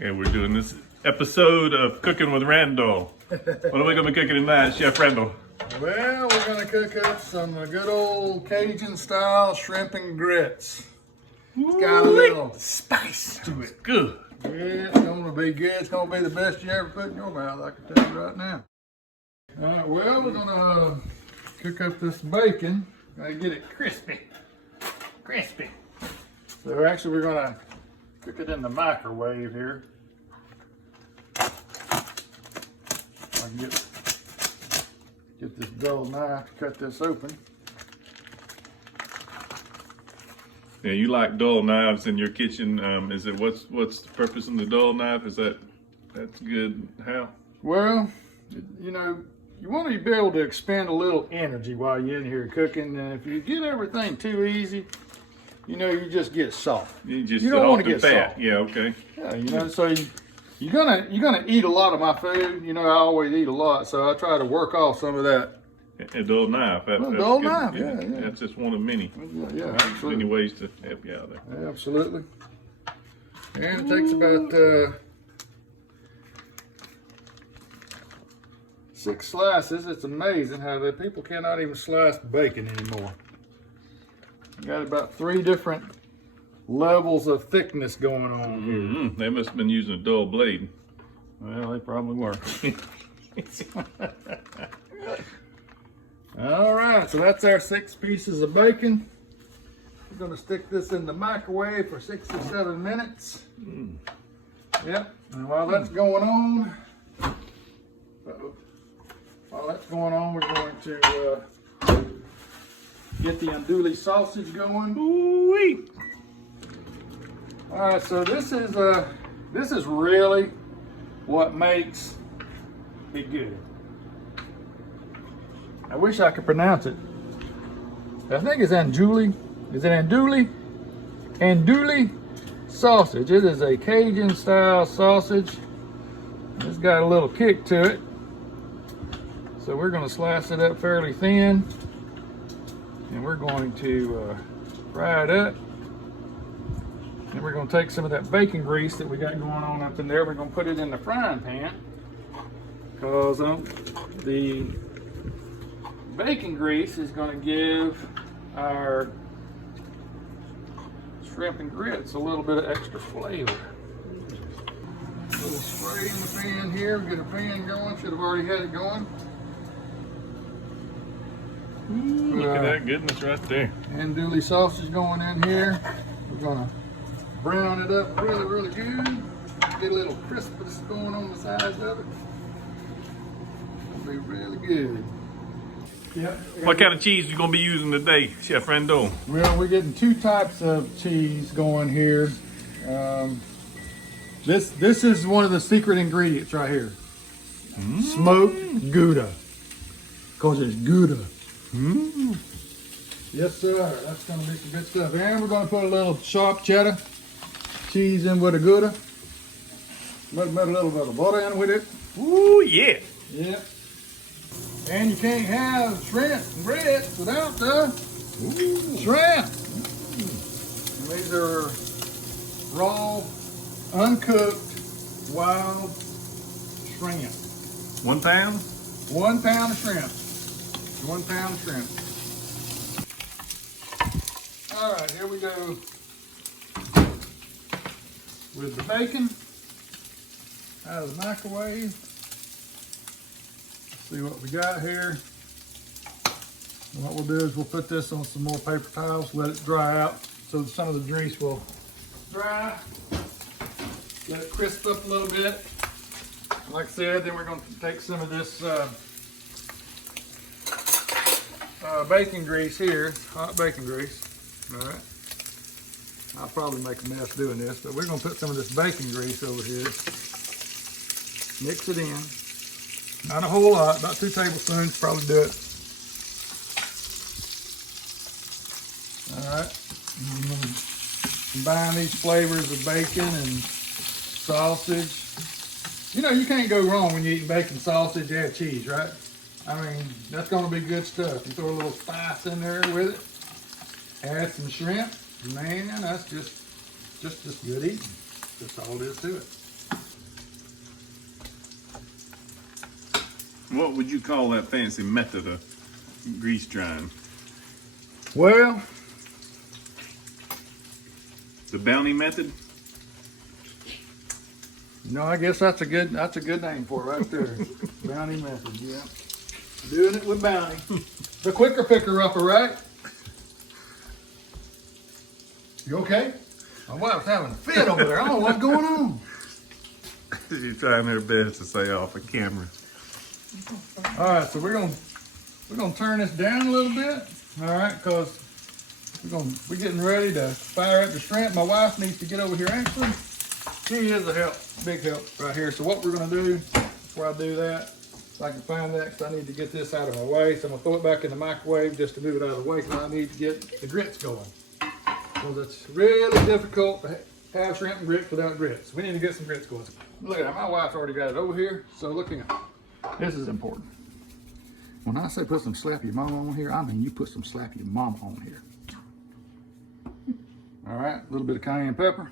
And we're doing this episode of Cooking with Randall. What are we going to be cooking tonight, Chef Randall? Well, we're going to cook up some good old Cajun style shrimp and grits. It's got a little spice to it. Good. Yeah, it's going to be good. It's going to be the best you ever put in your mouth, I can tell you right now. All right, well, we're going to cook up this bacon. Gotta get it crispy. Crispy. So actually, we're going to cook it in the microwave here. I can get this dull knife to cut this open. Yeah, you like dull knives in your kitchen. Is it what's the purpose of the dull knife? That's good? How? Well, you know, you want to be able to expend a little energy while you're in here cooking. And if you get everything too easy, you know, you just get soft. You don't want to get fat. soft. Yeah, okay. Yeah, you know, so you're gonna eat a lot of my food. You know, I always eat a lot, so I try to work off some of that. A dull knife. Dull knife, yeah. That's just one of many. Yeah, absolutely. Many ways to help you out there. Absolutely. And it takes about 6 slices. It's amazing how the people cannot even slice bacon anymore. You got about 3 different levels of thickness going on here. Mm-hmm. They must have been using a dull blade. Well, they probably were. All right, so that's our 6 pieces of bacon. We're going to stick this in the microwave for 6 or 7 minutes. Yep. And while that's going on, we're going to get the andouille sausage going. Ooh-wee. All right, so this is really what makes it good. I wish I could pronounce it. I think it's andouille. Is it andouille? Andouille sausage. It is a Cajun style sausage. It's got a little kick to it. So we're going to slice it up fairly thin. And we're going to fry it up. And we're going to take some of that bacon grease that we got going on up in there. We're going to put it in the frying pan. Because the bacon grease is going to give our shrimp and grits a little bit of extra flavor. A little spray in the pan here. Get a pan going. Should have already had it going. Ooh, look at that goodness right there. Andouille sausage going in here. We're going to brown it up really, really good. Get a little crispness going on the sides of it. It'll be really good. Yep. What kind of cheese are you going to be using today, Chef Randall? Well, we're getting 2 types of cheese going here. This is one of the secret ingredients right here. Smoked Gouda. Because it's Gouda. Yes, sir. That's going to be some good stuff. And we're going to put a little sharp cheddar cheese in with the Gouda. Put a little bit of butter in with it. Ooh, yeah. Yep. And you can't have shrimp and grits without the shrimp. And these are raw, uncooked, wild shrimp. 1 pound? 1 pound of shrimp. 1 pound of shrimp. All right, here we go with the bacon out of the microwave. See what we got here. And what we'll do is we'll put this on some more paper towels, let it dry out so that some of the grease will dry. Let it crisp up a little bit. And like I said, then we're going to take some of this bacon grease here, hot bacon grease. All right. I'll probably make a mess doing this, but we're going to put some of this bacon grease over here. Mix it in. Not a whole lot, about 2 tablespoons, probably do it. All right. Combine these flavors of bacon and sausage. You know, you can't go wrong when you're eating bacon, sausage, add cheese, right? I mean, that's going to be good stuff. You throw a little spice in there with it. Add some shrimp. Man, that's just good eating. That's all there is to it. what would you call that fancy method of grease drying? Well, The bounty method? no, I guess that's a good name for it right there. Bounty method, yeah. Doing it with bounty. The quicker picker upper, right? You okay? My wife's having a fit over there. I don't know what's going on. She's trying her best to stay off the camera. All right, so we're gonna turn this down a little bit. All right, because we're getting ready to fire up the shrimp. My wife needs to get over here. Actually, she is a big help right here. So what we're gonna do before I do that, if I can find that, because I need to get this out of my way. So I'm gonna throw it back in the microwave just to move it out of the way, because I need to get the grits going. Because it's really difficult to have shrimp and grits without grits. We need to get some grits going. Look at that, my wife's already got it over here. So look at this is important. When I say put some slap your mama on here, I mean you put some slap your mama on here. All right, a little bit of cayenne pepper.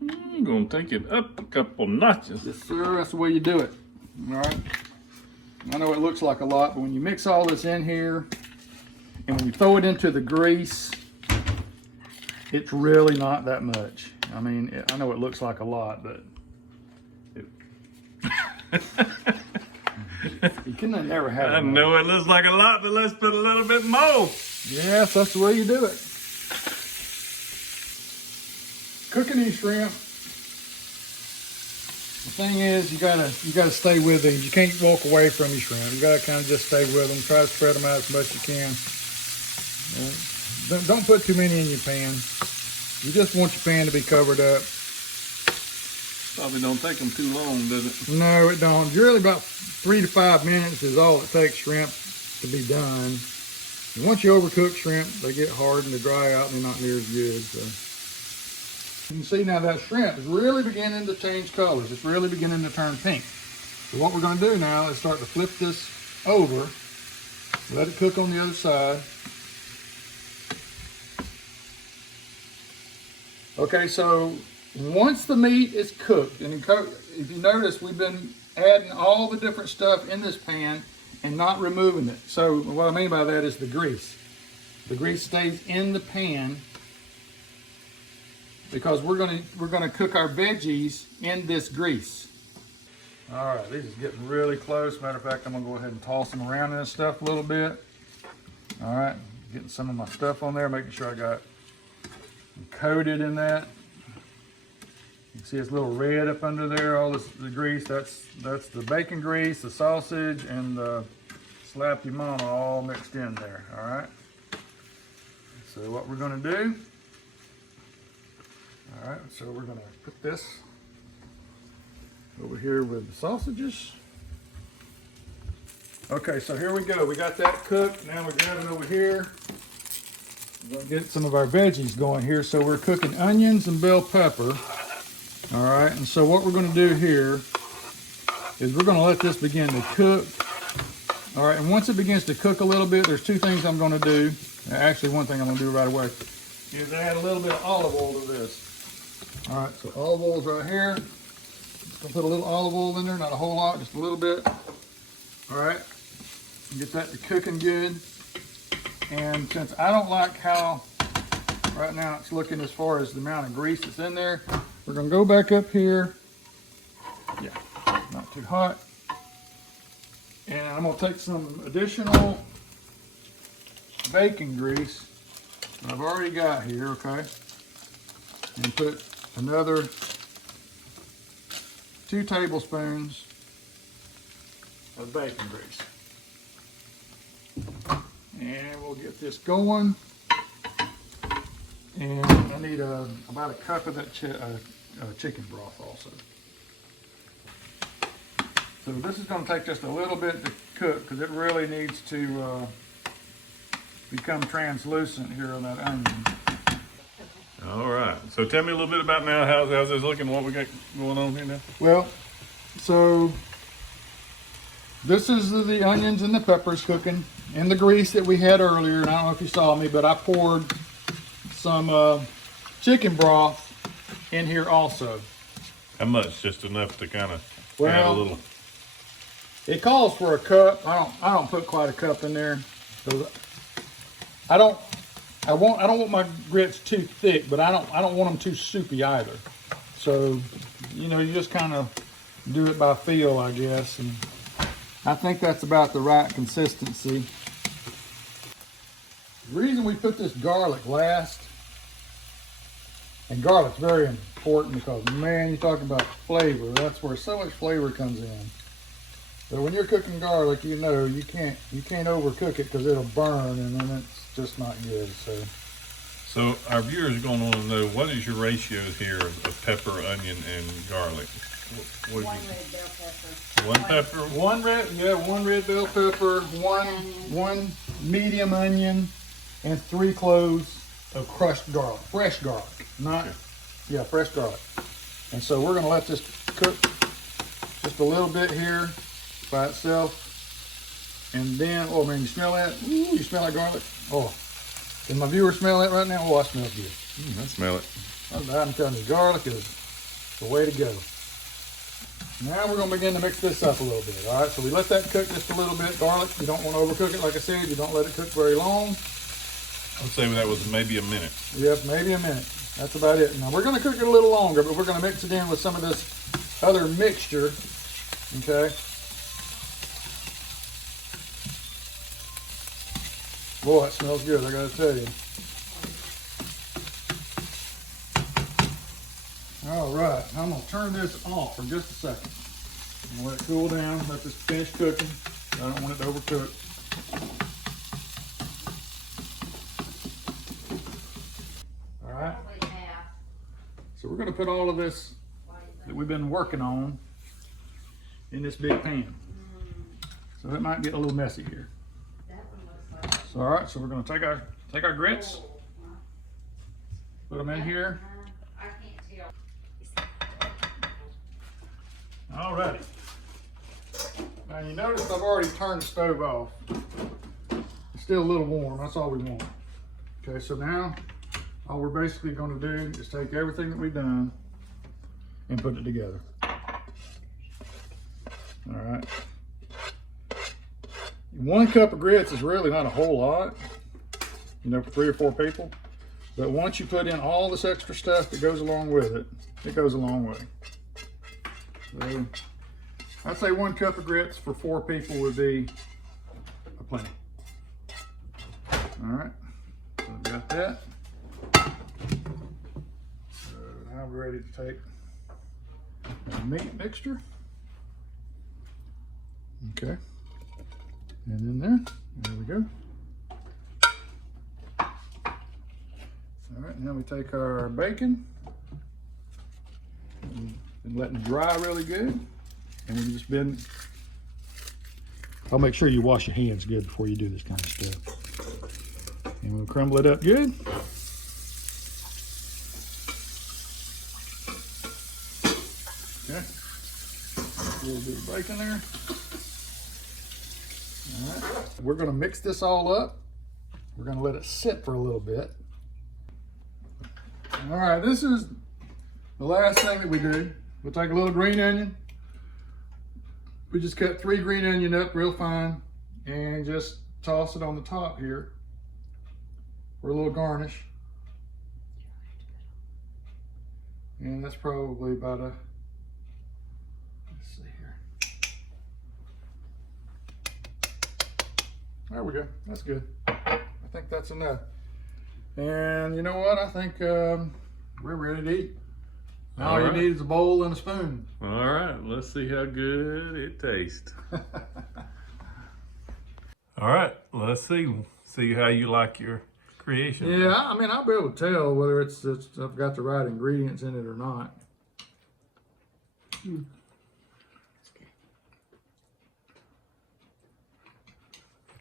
I'm gonna take it up a couple notches. Yes, sir, that's the way you do it. All right. I know it looks like a lot, but when you mix all this in here, and when you throw it into the grease, it's really not that much. I mean, I know it looks like a lot, but you can never have it. I know it looks like a lot, but let's put a little bit more. Yes, that's the way you do it. Cooking these shrimp, the thing is, you gotta stay with these. You can't walk away from your shrimp. You gotta kind of just stay with them. Try to spread them out as much as you can. Don't put too many in your pan. You just want your pan to be covered up. Probably don't take them too long, does it? No, it don't. Really, about 3 to 5 minutes is all it takes shrimp to be done. And once you overcook shrimp, they get hard and they dry out and they're not near as good. So you can see now that shrimp is really beginning to change colors. It's really beginning to turn pink. So what we're going to do now is start to flip this over, let it cook on the other side. Okay, so once the meat is cooked, and if you notice, we've been adding all the different stuff in this pan and not removing it. So what I mean by that is the grease. The grease stays in the pan because we're gonna cook our veggies in this grease. All right, these is getting really close. Matter of fact, I'm gonna go ahead and toss them around in this stuff a little bit. All right, getting some of my stuff on there, making sure I got coated in that. You can see it's a little red up under there, all this the grease. That's the bacon grease, the sausage, and the slap your mama all mixed in there. All right. So what we're gonna do? All right. So we're gonna put this over here with the sausages. Okay. So here we go. We got that cooked. Now we got it over here. We're gonna get some of our veggies going here. So we're cooking onions and bell pepper. All right, and so what we're gonna do here is we're gonna let this begin to cook. All right, and once it begins to cook a little bit, there's 2 things I'm gonna do. Actually, one thing I'm gonna do right away is add a little bit of olive oil to this. All right, so olive oil's right here. Just gonna put a little olive oil in there, not a whole lot, just a little bit. All right, get that to cooking good. And since I don't like how right now it's looking as far as the amount of grease that's in there, we're gonna go back up here. Yeah, not too hot. And I'm gonna take some additional bacon grease that I've already got here, okay? And put another 2 tablespoons of bacon grease. And we'll get this going. And I need about a cup of that chicken broth also. So this is going to take just a little bit to cook because it really needs to become translucent here on that onion. All right. So tell me a little bit about now. How's this looking? What we got going on here now? Well, so this is the onions and the peppers cooking in the grease that we had earlier. And I don't know if you saw me, but I poured some chicken broth in here also. How much? Just enough to kind of add a Well, little. It calls for a cup. I don't put quite a cup in there. I don't want my grits too thick, but I don't want them too soupy either. So, you know, you just kind of do it by feel, I guess. And I think that's about the right consistency. The reason we put this garlic last, and garlic's very important because, man, you're talking about flavor. That's where so much flavor comes in. But when you're cooking garlic, you know you can't overcook it because it'll burn, and then it's just not good. So our viewers are going to want to know, what is your ratios here of pepper, onion, and garlic? What One red bell pepper. One pepper? One red bell pepper, one medium onion, and 3 cloves of crushed garlic, fresh garlic, not, yeah, fresh garlic. And so we're gonna let this cook just a little bit here by itself. And then, oh man, you smell that? Ooh, you smell that garlic? Oh, can my viewers smell that right now? Oh, I smell good. I smell it. I'm telling you, garlic is the way to go. Now we're going to begin to mix this up a little bit. All right, so we let that cook just a little bit. Garlic, you don't want to overcook it. Like I said, you don't let it cook very long. I'd say that was maybe a minute. Yep, maybe a minute. That's about it. Now we're going to cook it a little longer, but we're going to mix it in with some of this other mixture. Okay. Boy, it smells good, I got to tell you. All right, I'm going to turn this off for just a second. I'm going to let it cool down, let this finish cooking. I don't want it to overcook. All right. So we're going to put all of this that we've been working on in this big pan. So it might get a little messy here. So, all right, so we're going to take our grits, put them in here. All righty. Now you notice I've already turned the stove off. It's still a little warm, that's all we want. Okay, so now all we're basically going to do is take everything that we've done and put it together. All right. 1 cup of grits is really not a whole lot, you know, for 3 or 4 people. But once you put in all this extra stuff that goes along with it, it goes a long way. So I'd say 1 cup of grits for 4 people would be a plenty. All right, so I've got that. So now we're ready to take the meat mixture. Okay. And in there we go. All right, now we take our bacon, and letting it dry really good. And we just bend. I'll make sure you wash your hands good before you do this kind of stuff. And we'll crumble it up good. Okay. A little bit of bacon there. All right. We're going to mix this all up. We're going to let it sit for a little bit. All right, this is the last thing that we do. We'll take a little green onion. We just cut 3 green onion up real fine and just toss it on the top here for a little garnish. And that's probably about a, let's see here. There we go, that's good. I think that's enough. And you know what, I think we're ready to eat. Now all you need is a bowl and a spoon. All right, let's see how good it tastes. All right, let's see how you like your creation. Yeah, I mean, I'll be able to tell whether it's I've got the right ingredients in it or not.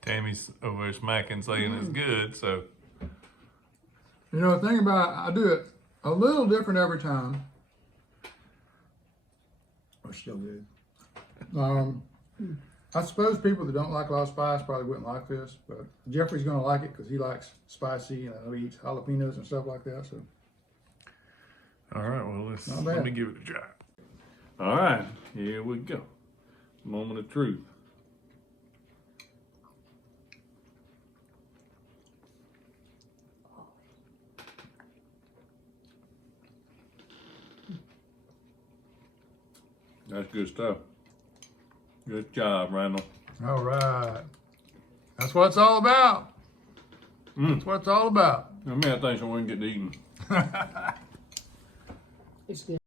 Tammy's over smacking saying it's good, so. You know, the thing about it, I do it a little different every time. Oh, still good. I suppose people that don't like a lot of spice probably wouldn't like this, but Jeffrey's gonna like it because he likes spicy and I know he eats jalapenos and stuff like that. So. All right, well, let me give it a try. All right, here we go. Moment of truth. That's good stuff. Good job, Randall. All right. That's what it's all about. That's what it's all about. Let me have things so we can get to eating. It's good.